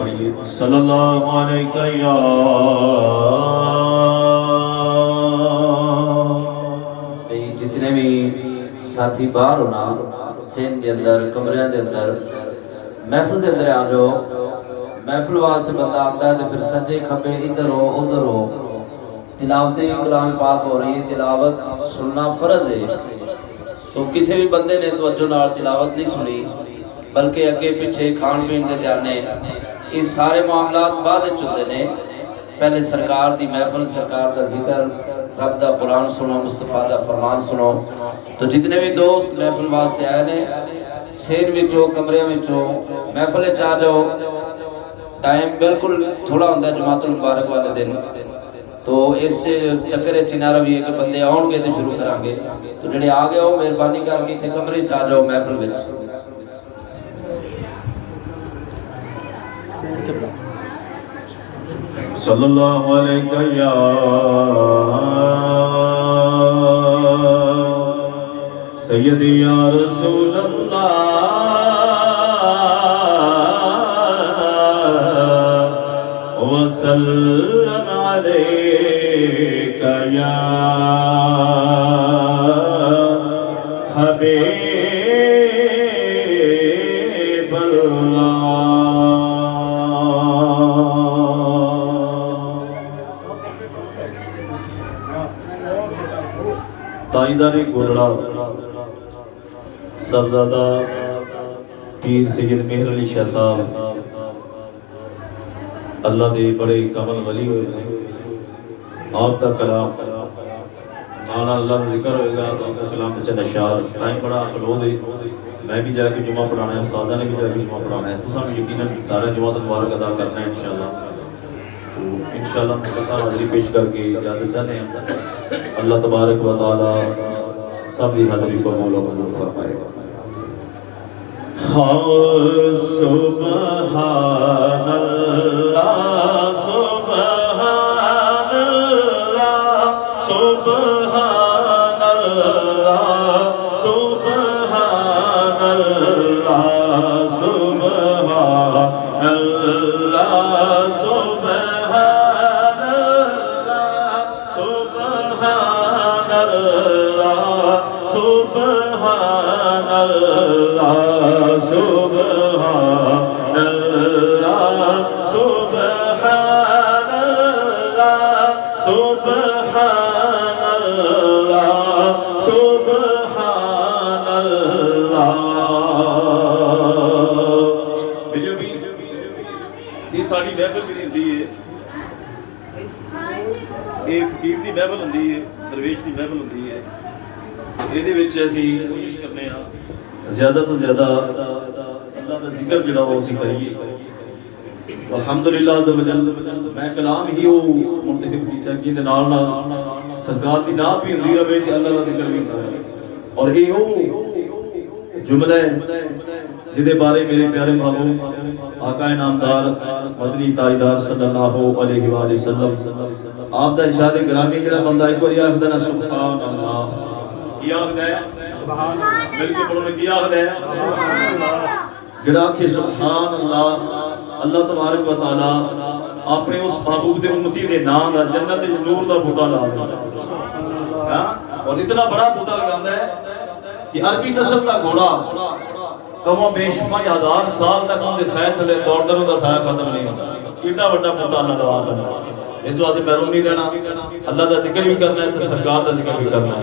پڑھیے صلی اللہ علیہ یا جتنے بھی ساتھی باہر ہونا سین دے اندر کمریاں دے اندر محفل دے اندر آ جاؤ. محفل واسطے بندہ آتا ہے تو پھر سجے کھبے ادھر ہو ادھر ہو. تلاوت کلام پاک ہو رہی ہے, تلاوت سننا فرض ہے. تو کسی بھی بندے نے توجہ نال تلاوت نہیں سنی بلکہ اگے پیچھے کھان پین دے دھیانے یہ سارے معاملات بعد چلتے نے. پہلے سرکار دی محفل, سرکار دا ذکر, رب دا قرآن سنو, مصطفیٰ دا فرمان سنو. تو جتنے بھی دوست محفل واسطے آئے نے سین وچوں کمرے وچوں محفل چاہ جاؤ. ٹائم بالکل تھوڑا ہوتا ہے جماعت المبارک والے دن, تو اس چکر چنارا بھی ہے کہ بندے آؤ گے تو شروع کریں گے. تو جڑے آ گئے ہو مہربانی کر کے اتنے کمرے چاہ جاؤ محفل وچ. صلی اللہ علیہ یا سیدی یا رسول اللہ وسلم علیک یا حبیب تائیدار گولڑا صاحبزادہ پیر سید مہر علی شاہ صاحب اللہ دے بڑے کامل ولی ہوئے ہیں. آپ کا کلام مانا اللہ کا ذکر ہوئے گا تو آپ کا کلام بچہ نشار ٹائم بڑا کلو دے. میں بھی جا کے جمعہ پڑھانا ہے, استادہ نے بھی جا کے جمعہ پڑھانا ہے, تو سب یقیناً سارا جمعہ مبارک ادا کرنا ہے انشاءاللہ. تو انشاءاللہ مختصر حاضری پیش کر کے اجازت چاہتے ہیں. اللہ تبارک و تعالی سب دی حاضری کو مولا قبول فرمائے. سبحان اللہ سبحان اللہ سبحان اللہ سبحان اللہ سبحان اللہ سبحان اللہ سبحان اللہ سبحان اللہ سبحان اللہ سبحان اللہ سبحان اللہ سبحان اللہ. بھائیو بھی یہ ساری محفل بھی ہوندی ہے, یہ فقیر دی محفل ہوندی ہے, درویش دی محفل ہوندی ہے. یہ اسی کوشش کرنے ہیں زیادہ تو زیادہ اللہ کا ذکر جڑا وہ اسی کریے. الحمدللہ عز و جل میں کلام ہی وہ منتخب کیتا کہ دے نال نال سرکار دی نعت بھی ہوندی رہے تے اللہ کا ذکر بھی ہوندا رہے. اور یہ وہ جملہ ہے جدے بارے میرے پیارے محبوب آقا نامدار مدنی تاجدار صلی اللہ علیہ وآلہ وسلم آپ دا ارشاد گرامی جڑا بندہ ایک بار آکھدا نا سبحان اللہ کیا آخر ہے, بالکل پڑھو نے کیا آخر ہے جڑا کہ سبحان اللہ. اللہ تبارک و تعالی اپنے اس محبوب دے امتی دے نام دا جنت نور دا بوٹا لا دے, اور اتنا بڑا بوٹا لگاندا ہے کہ عربی نسل دا گھوڑا کم و بیش 5000 سال تک ان دے سائے تھلے دوڑدا رہندا, سایہ ختم نہیں ہوتا. ایڈا بڑا بوٹا اللہ لگا دینا. اس واسطے محروم نہیں رہنا, اللہ دا ذکر بھی کرنا ہے تو سرکار دا ذکر بھی کرنا ہے.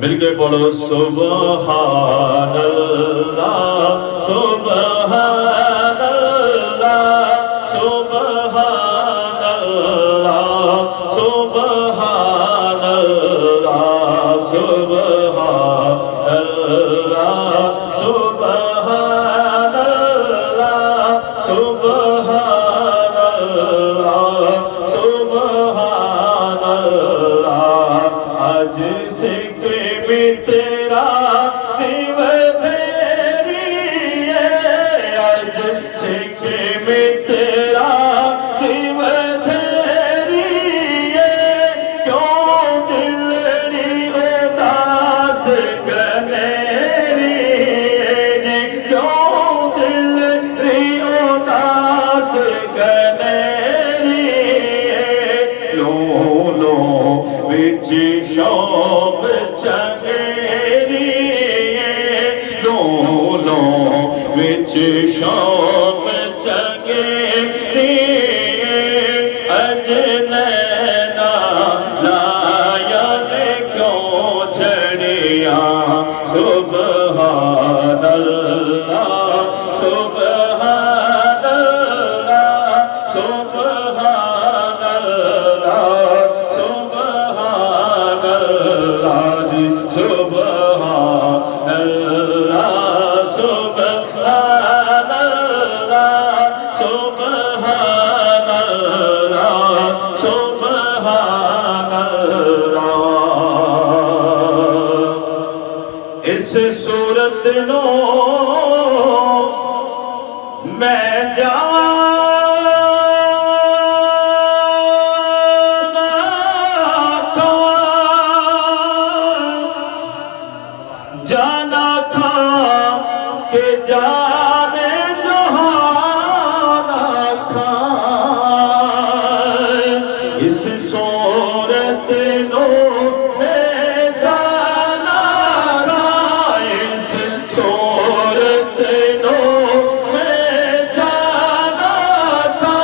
مل کے پڑھو سبحان اللہ سبحان اللہ سبحان اللہ سبحان اللہ سبحان اللہ سبحان اللہ سبحان اللہ سبحان اللہ. آج ذکر بھی تیرا دیو تیری ہے, آج ذکر بھی تیرا دیو تیری ہے, کیوں دلڑی اداس گنیری ہے, کیوں دلڑی اداس گنری لو لو وچ شوق چنگیری لو لو وچ شوق چنگیری اجنینا لایا نے کیوں چھڑیا سبحان اللہ سبحان اللہ سبحان اللہ سبحان اللہ جی سبحان اللہ سبحان اللہ سبحان اللہ سبحان اللہ اس صورت نو میں جانا تھا کہ جانے جہانا تھا اس صورت نو میں جانا تھا اس صورت نو میں جانا تھا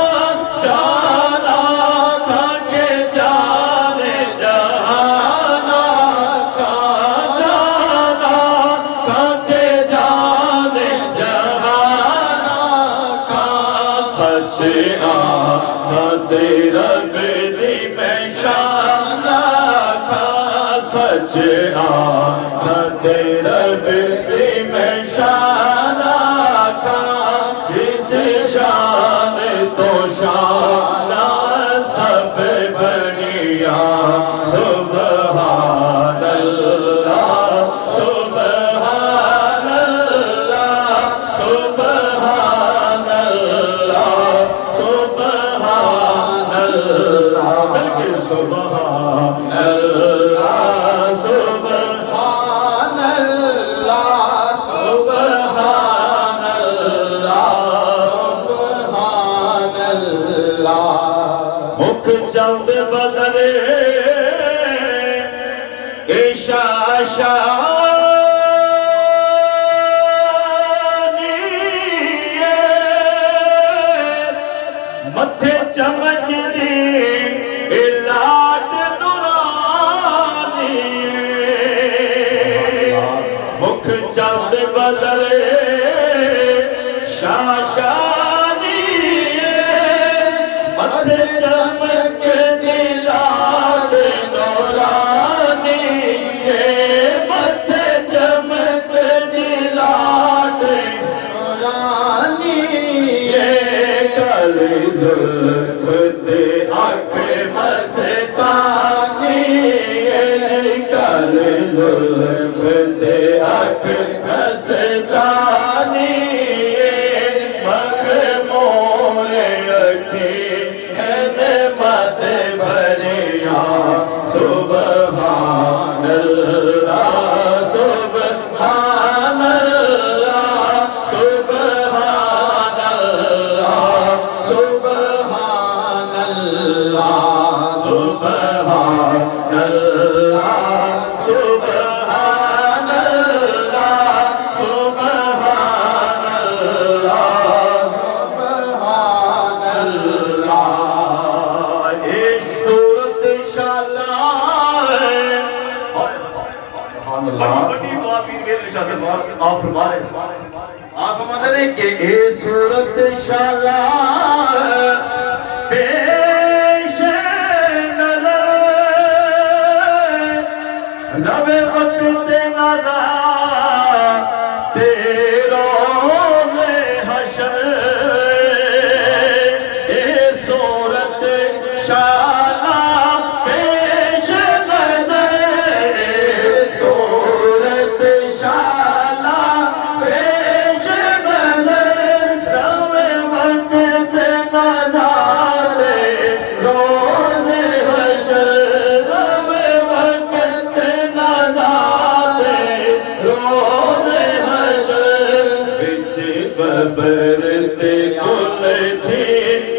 کہ جانے جہانا تھا جانا تھا کہ جانے جہانا تھا سچ آمد رب دی میں شان تھا سچ آمد رب دی میں شان تھا اس شان تو شان سب بنیا سبحان اللہ سبحان اللہ سبحان اللہ سبحان اللہ سبحان اللہ سبحان اللہ سبحان اللہ مکھ چند بدرے متھے چمک دی لاٹ نورانی مکھ چند بدلے شاشانی متھے چمک دی لاٹ نورانی متھے چمک دی لاٹ نورانی کلی زلف تے آنکھ مستانی کلی زلف تے آنکھ مستانی مخمور اکھیں مد بھریا سبحان اللہ سبحان اللہ سبحان اللہ سبحان اللہ سبحان اللہ سبحان اللہ سبحان اللہ سبحان اللہ یہ صورت انشاءاللہ بڑی دعا پیر میرے نشاہ سے آپ فرما رہے ہیں آپ فرماتے ہیں کہ اے صورت انشاءاللہ پیش نظر نوے وقت نظر روز حشر اے صورت انشاءاللہ پیش نظر صورت انشاءاللہ پیش نظر نوے وقت نظر روز حشر نوے وقت نظر روز حشر بچ قبر تے کل تھی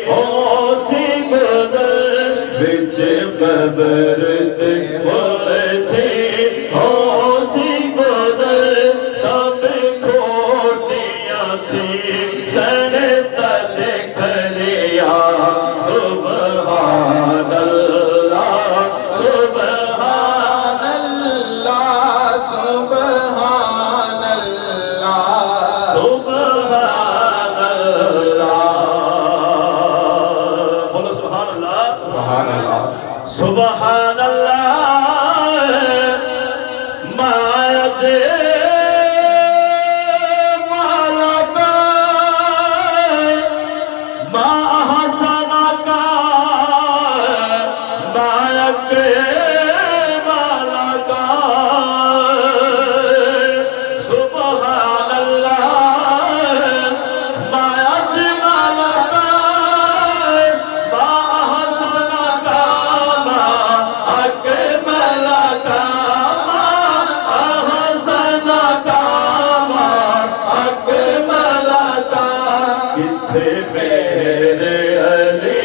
سبحان اللہ مایا جے مالا کا ما احسنا کا مایا کے مالا کا سبحان اللہ مایا جے مالا کا ما احسنا کا ما اکے مالا کا ما احسنا کا ما اکے مالا کا کتھے میرے علی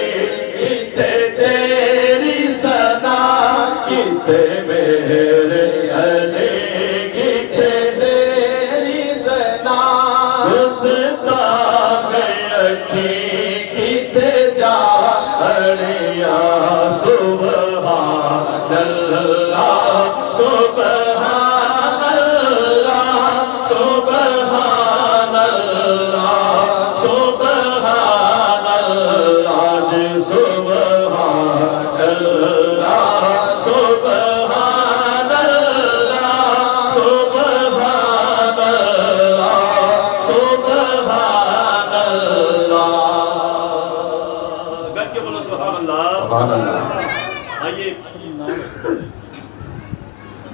کتھے تیری سنا کتھے میرے علی کتھے تیری سنا گستاخ اکھی کتھے جا اڑیا سبحان اللہ سبحان اللہ سبحان اللہ سبحان اللہ جی سبحان اللہ سبحان اللہ سبحان اللہ سبحان اللہ گھر کے بولو سبحان اللہ سبحان اللہ آئیے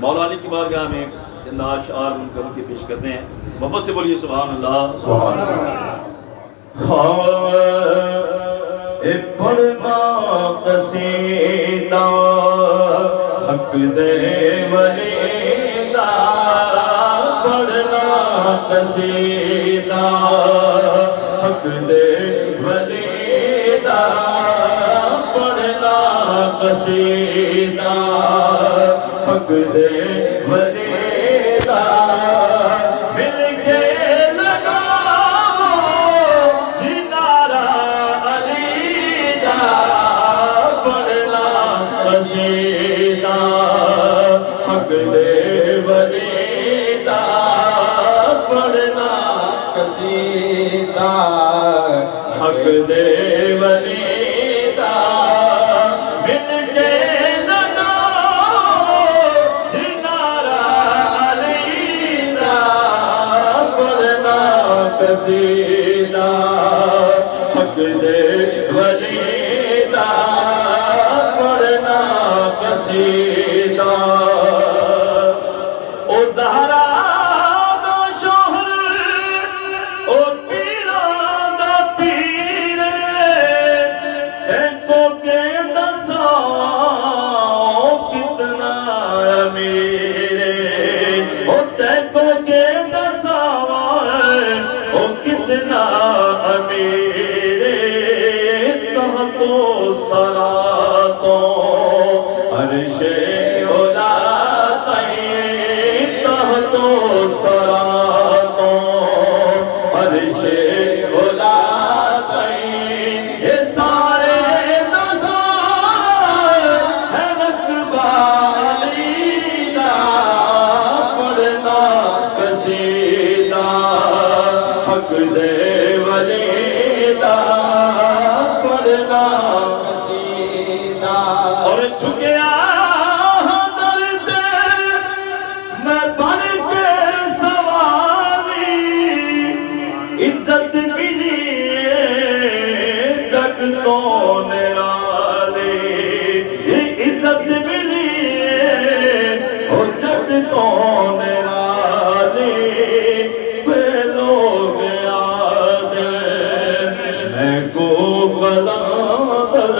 مولا علی کی بارگاہ میں چند اشعار منکروں کے پیش کرتے ہیں محبت سے بولیے سبحان اللہ سبحان اللہ اے پڑھنا قصیدہ حق دے ولی دا پڑھنا قصیدہ حق دے ولی دا پڑھنا قصیدہ حق دے ولی دا مل کے لگاؤ جنارا علی دا پڑھنا قصیدہ حق دے ولی دا پڑھنا قصیدہ حق دے ولی دا مل کے لگاؤ جنارا علی دا پڑھنا قصیدہ حق دے ولی دا پڑھنا قصیدہ او زہرا دا شوہر او پیران دا پیر کو کے دساؤ کتنا امیر او کو کے دساؤ او کتنا امیر تہاں تو سرا تو عرش اولا تائیں تہاں تو سرا تو عرش اولا تائیں یہ سارے نظار ہے رقبہ علی دا پڑھنا قصیدہ حق دے ولی دا پڑھنا قصیدہ اور جھکیا درد میں بن کے سوالی عزت ملی جگ تو نرالی عزت ملی او جگ تو نرالی پہ لوگ یاد میں کو بلادر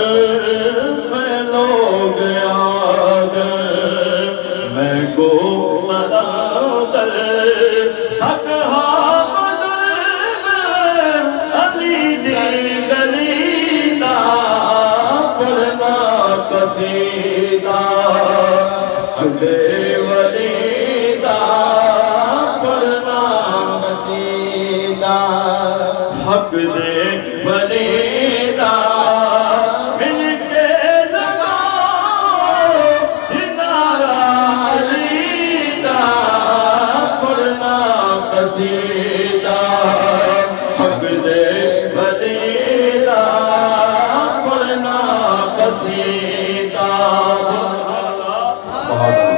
میں لوگ یاد میں کو بلادر سکھا بدر میں علی دی گلی دا پڑھنا قصیدہ اگے ولی دا پڑھنا قصیدہ حق دے ولی دا مل کے لگاؤ جنارا علی دا پڑھنا قصیدہ حق دے ولی دا پڑھنا قصیدہ بہت